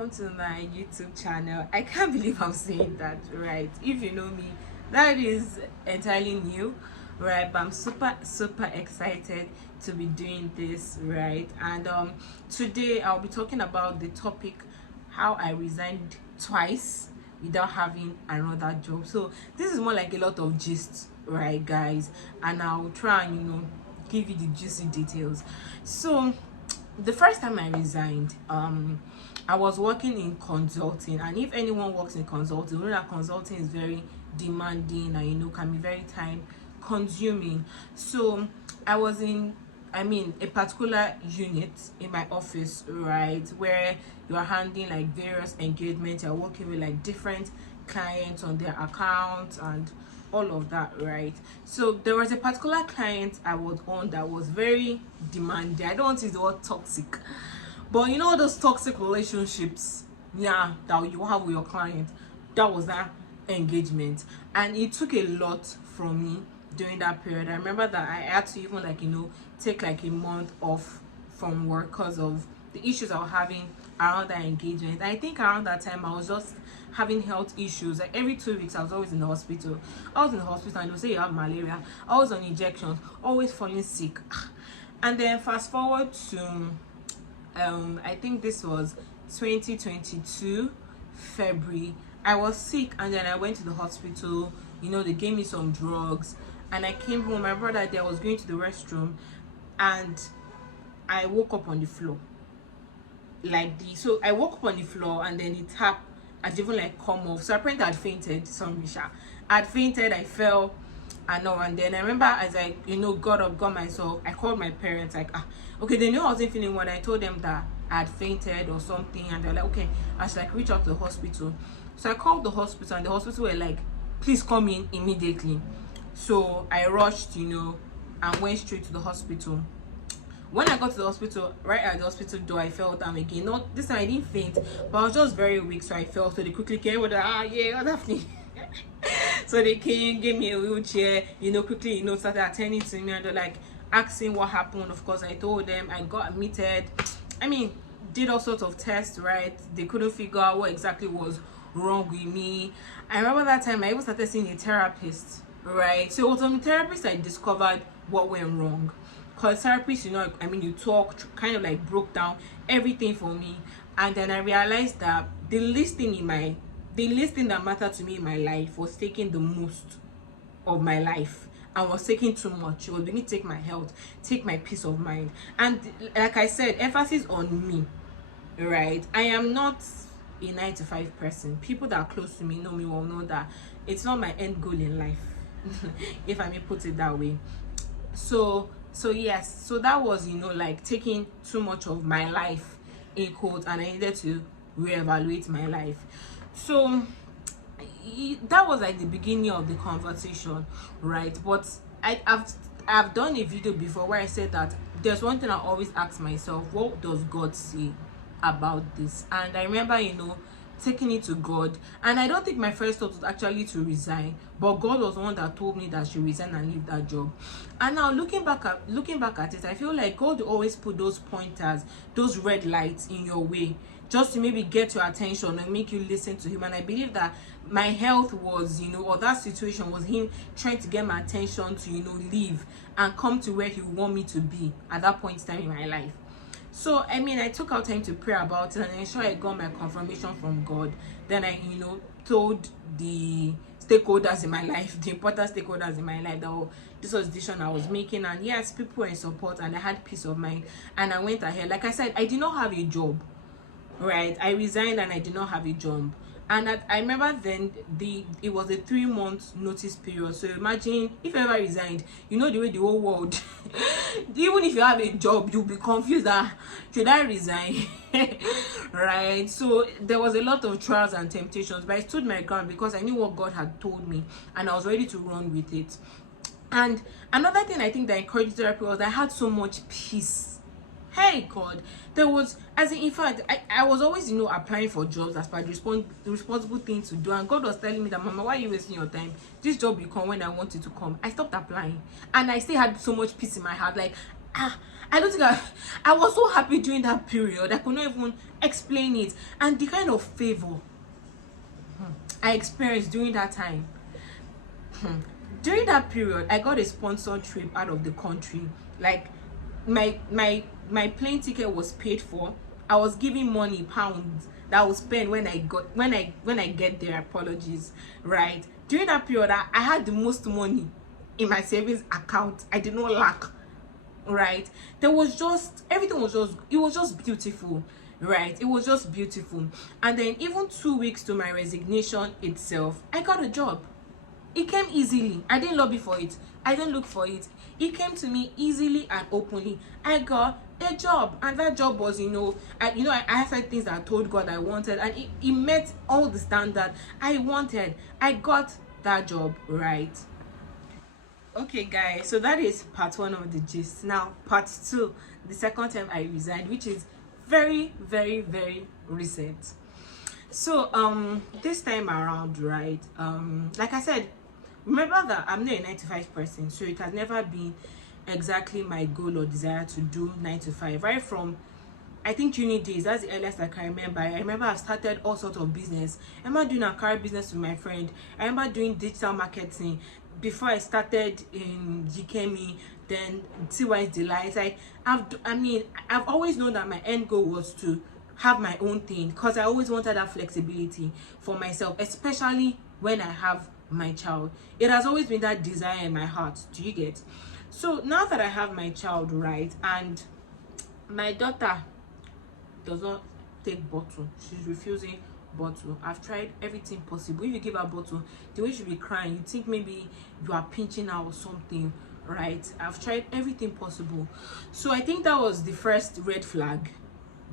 welcome to my YouTube channel. I can't believe I'm saying that, right? If you know me, that is entirely new, right? But I'm super excited to be doing this, right? And today I'll be talking about the topic how I resigned twice without having another job. So this is more like a lot of gist, right, guys? And I'll try and give you the juicy details. So the first time I resigned, I was working in consulting, and if anyone works in consulting, you know that consulting is very demanding and can be very time consuming. So I was in a particular unit in my office, right, where you are handling like various engagements, you're working with like different clients on their accounts and all of that, right? So there was a particular client I was on that was very demanding. I don't want to use the word toxic, but you know those toxic relationships, yeah, that you have with your client. That was that engagement, and it took a lot from me during that period. I remember that I had to even take like a month off from work because of the issues I was having around that engagement. I think around that time I was just having health issues. Like every 2 weeks I was always in the hospital. I was in the hospital and they'll say you have malaria. I was on injections, always falling sick. And then fast forward to I think this was 2022 February. I was sick and then I went to the hospital. They gave me some drugs and I came home. My brother there was going to the restroom and I woke up on the floor. So I woke up on the floor and then the tap had even come off. So apparently I'd fainted. I'd fainted, I fell and then I remember as I got myself, I called my parents okay, they knew I wasn't feeling well. I told them that I had fainted or something and they're like, okay, I should reach out to the hospital. So I called the hospital and the hospital were like, please come in immediately. So I rushed, and went straight to the hospital. When I got to the hospital, right at the hospital door, I fell down again. Not this time I didn't faint, but I was just very weak, so I fell. So they quickly came with what's happening? So they came, gave me a wheelchair, quickly, started attending to me and they're like asking what happened. Of course, I told them I got admitted. Did all sorts of tests, right? They couldn't figure out what exactly was wrong with me. I remember that time I even started seeing a therapist, right? So it was on the therapist I discovered what went wrong. Because therapist, you talk, kind of like broke down everything for me. And then I realized that the least thing that mattered to me in my life was taking the most of my life and was taking too much. It was beginning to take my health, take my peace of mind. And like I said, emphasis on me, right? I am not a 9-to-5 person. People that are close to me know me will know that it's not my end goal in life, if I may put it that way. So yes, so that was taking too much of my life in quotes, and I needed to reevaluate my life. So that was like the beginning of the conversation, right? But I've done a video before where I said that there's one thing I always ask myself: what does God say about this? And I remember taking it to God, and I don't think my first thought was actually to resign, but God was the one that told me that I should resign and leave that job. And now looking back at it, I feel like God always put those pointers, those red lights in your way, just to maybe get your attention and make you listen to him. And I believe that my health was, or that situation was him trying to get my attention to, leave and come to where he want me to be at that point in time in my life. So I took out time to pray about it, and I'm sure I got my confirmation from God. Then I told the stakeholders in my life, the important stakeholders in my life, that this was the decision I was making. And yes, people were in support and I had peace of mind, and I went ahead. Like I said, I did not have a job, right? I resigned and I did not have a job. And I remember then it was a 3-month notice period. So imagine if I ever resigned, the way the whole world, even if you have a job, you'll be confused that should I resign? Right? So there was a lot of trials and temptations, but I stood my ground because I knew what God had told me and I was ready to run with it. And another thing I think that encouraged therapy was I had so much peace. Hey God, there was, in fact, I was always applying for jobs as per the responsible thing to do, and God was telling me that, Mama, why are you wasting your time? This job will come when I want it to come. I stopped applying and I still had so much peace in my heart. Like I don't think I was so happy during that period. I could not even explain it. And the kind of favor I experienced during that time. During that period, I got a sponsored trip out of the country. Like my plane ticket was paid for. I was giving money, pounds, that I will spend when I get there. Apologies, right? During that period, I had the most money in my savings account. I did not lack, right? There was just, everything was just, it was just beautiful, right? It was just beautiful. And then even 2 weeks to my resignation itself, I got a job. It came easily. I didn't lobby for it. I didn't look for it. It came to me easily and openly. I got a job, and that job was, I had things that I told God I wanted, and it met all the standard I wanted. I got that job, right? Okay, guys, so that is part one of the gist. Now, part two, the second time I resigned, which is very, very, very recent. So this time around, right, like I said, remember that I'm not a 9 to 5 person, so it has never been exactly my goal or desire to do 9 to 5. Right from, I think, uni days, that's the earliest I can remember. I remember I've started all sorts of business. I remember doing a car business with my friend. I remember doing digital marketing before I started in GKME, then TY's Delight. I've always known that my end goal was to have my own thing, because I always wanted that flexibility for myself, especially when I have my child. It has always been that desire in my heart. Do you get? So now that I have my child, right, and my daughter does not take bottle, she's refusing bottle. I've tried everything possible. If you give her bottle, the way she'll be crying, you think maybe you are pinching her or something, right? I've tried everything possible. So I think that was the first red flag.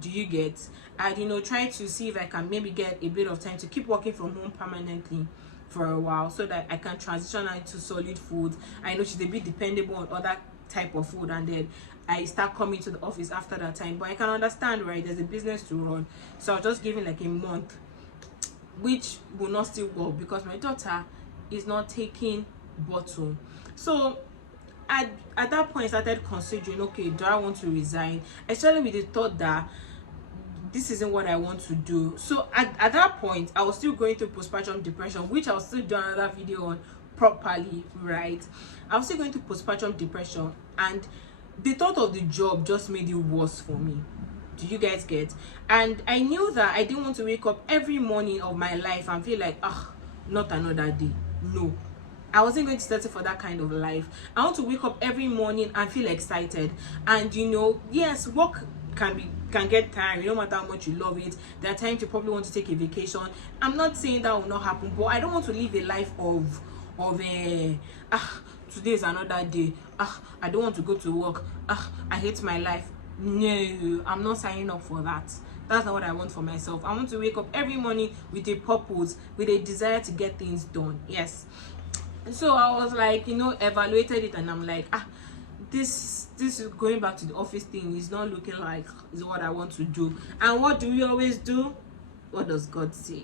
Do you get? And try to see if I can maybe get a bit of time to keep working from home permanently for a while, so that I can transition her into solid food. I know she's a bit dependable on other type of food, and then I start coming to the office after that time. But I can understand, right? There's a business to run, so I'll just give it like a month, which will not still work because my daughter is not taking bottle. So at that point, I started considering, okay, do I want to resign? Especially with the thought that this isn't what I want to do. So at that point, I was still going through postpartum depression, which I'll still do another video on properly, right? I was still going through postpartum depression, and the thought of the job just made it worse for me. Do you guys get? And I knew that I didn't want to wake up every morning of my life and feel like, not another day. No, I wasn't going to settle for that kind of life. I want to wake up every morning and feel excited. And yes, work can get tiring, no matter how much you love it. There are times you probably want to take a vacation. I'm not saying that will not happen, but I don't want to live a life of today is another day. I don't want to go to work. I hate my life. No, I'm not signing up for that. That's not what I want for myself. I want to wake up every morning with a purpose, with a desire to get things done. Yes. So I was like, evaluated it, and I'm like, this is going back to the office thing is not looking like is what I want to do. And what do we always do? What does God say?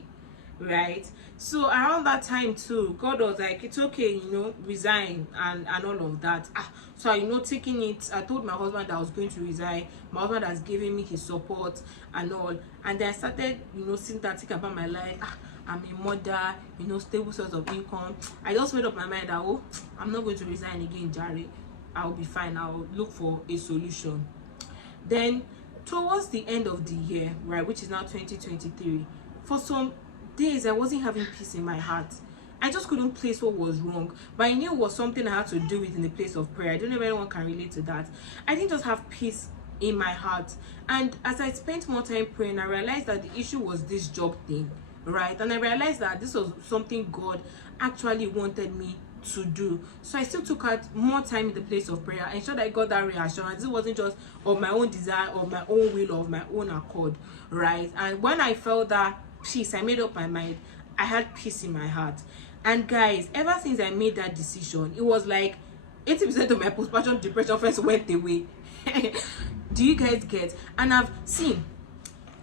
Right? So around that time too, God was like, it's okay, resign and all of that. So taking it, I told my husband that I was going to resign. My husband has given me his support and all. And then I started, thinking about my life. I'm a mother, stable source of income. I just made up my mind that, I'm not going to resign again, Jerry. I'll be fine. I'll look for a solution. Then towards the end of the year, right, which is now 2023, for some days I wasn't having peace in my heart. I just couldn't place what was wrong, but I knew it was something I had to do with in the place of prayer. I don't know if anyone can relate to that. I didn't just have peace in my heart. And as I spent more time praying, I realized that the issue was this job thing, right? And I realized that this was something God actually wanted me to do. So I still took out more time in the place of prayer. I ensured I got that reassurance. It wasn't just of my own desire, of my own will, of my own accord, right? And when I felt that peace, I made up my mind. I had peace in my heart. And guys, ever since I made that decision, it was like 80% of my postpartum depression first went away. Do you guys get? And I've seen,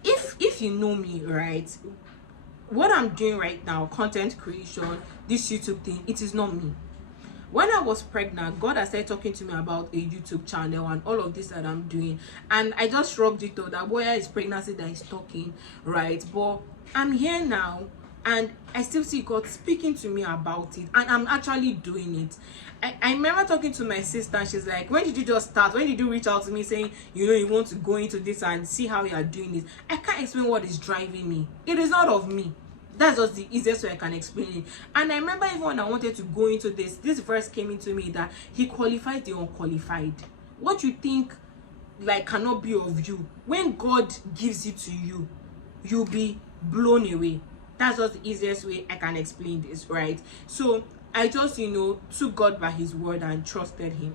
if you know me, right, what I'm doing right now, content creation, this YouTube thing, it is not me. When I was pregnant, God had started talking to me about a YouTube channel and all of this that I'm doing, and I just shrugged it off that where is pregnancy that is talking, right? But I'm here now, and I still see God speaking to me about it, and I'm actually doing it. I remember talking to my sister, and she's like, when did you just start? When did you reach out to me saying, you know, you want to go into this and see how you are doing this? I can't explain what is driving me. It is not of me. That's just the easiest way I can explain it. And I remember even when I wanted to go into this verse came into me that he qualifies the unqualified. What you think like cannot be of you, when God gives it to you, you'll be blown away. That's just the easiest way I can explain this, right? So I just, you know, took God by his word and trusted him.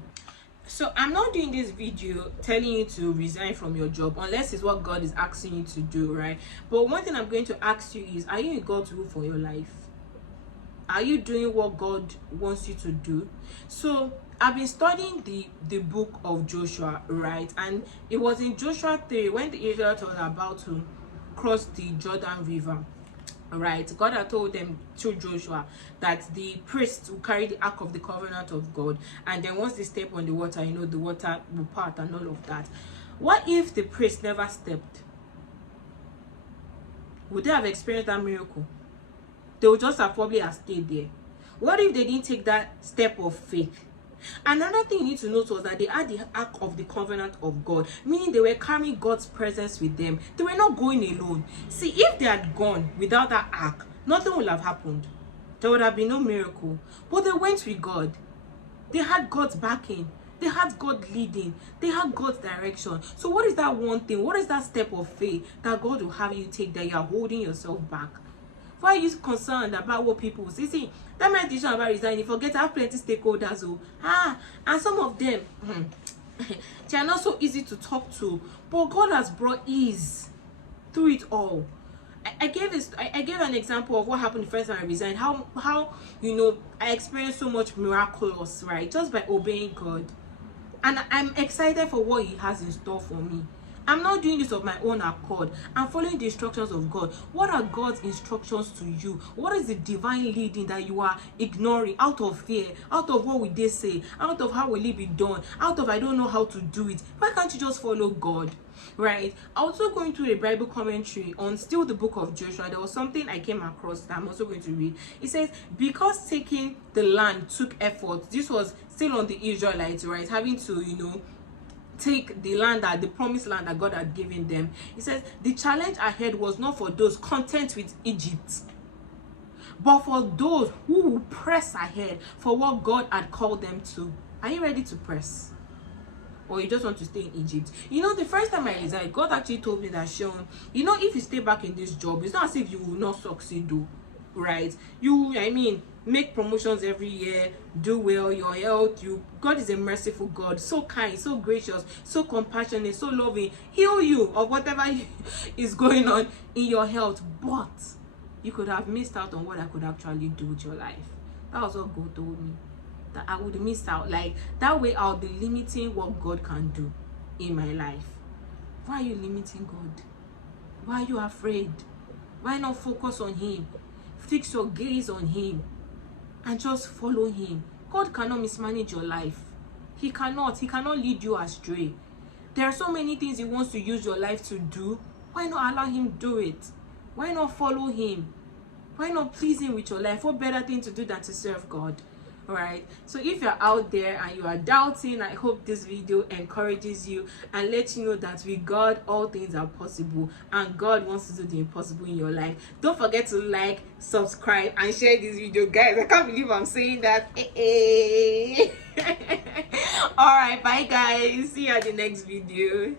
So I'm not doing this video telling you to resign from your job unless it's what God is asking you to do, right? But one thing I'm going to ask you is, are you in God's will for your life? Are you doing what God wants you to do? So I've been studying the book of Joshua, right? And it was in Joshua 3 when the Israelites were about to cross the Jordan River. Right, God had told them through Joshua that the priests will carry the ark of the covenant of God, and then once they step on the water, you know, the water will part and all of that. What if the priest never stepped? Would they have experienced that miracle? They would just have probably have stayed there. What if they didn't take that step of faith? Another thing you need to note was that they had the ark of the covenant of God, meaning they were carrying God's presence with them. They were not going alone. See, if they had gone without that ark, nothing would have happened. There would have been no miracle. But they went with God. They had God's backing. They had God leading. They had God's direction. So what is that one thing? What is that step of faith that God will have you take that you are holding yourself back? Why are you concerned about what people will say? See, that my decision about resigning, forget I have plenty stakeholders. And some of them, they are not so easy to talk to. But God has brought ease through it all. I gave an example of what happened the first time I resigned. How you know I experienced so much miraculous, right? Just by obeying God. And I'm excited for what he has in store for me. I'm not doing this of my own accord. I'm following the instructions of God. What are God's instructions to you? What is the divine leading that you are ignoring out of fear, out of what will they say, out of how will it be done, out of I don't know how to do it? Why can't you just follow God? Right? Also going through a Bible commentary on still the book of Joshua, there was something I came across that I'm also going to read. It says, because taking the land took effort, this was still on the Israelites, right? Having to, you know, take the land, that the promised land that God had given them. He says the challenge ahead was not for those content with Egypt, but for those who will press ahead for what God had called them to. Are you ready to press? Or you just want to stay in Egypt? You know, the first time I resigned, God actually told me that, Sean, you know, if you stay back in this job, it's not as if you will not succeed though, right? Make promotions every year, do well, your health, God is a merciful God, so kind, so gracious, so compassionate, so loving, heal you of whatever is going on in your health. But you could have missed out on what I could actually do with your life. That was what God told me, that I would miss out. Like that way I'll be limiting what God can do in my life. Why are you limiting God? Why are you afraid? Why not focus on him? Fix your gaze on him and just follow him. God cannot mismanage your life. He cannot lead you astray. There are so many things he wants to use your life to do. Why not allow him do it? Why not follow him? Why not please him with your life? What better thing to do than to serve God? Right? So if you're out there and you are doubting, I hope this video encourages you and lets you know that with God all things are possible, and God wants to do the impossible in your life. Don't forget to like, subscribe, and share this video, guys. I can't believe I'm saying that. All right, bye guys, see you at the next video.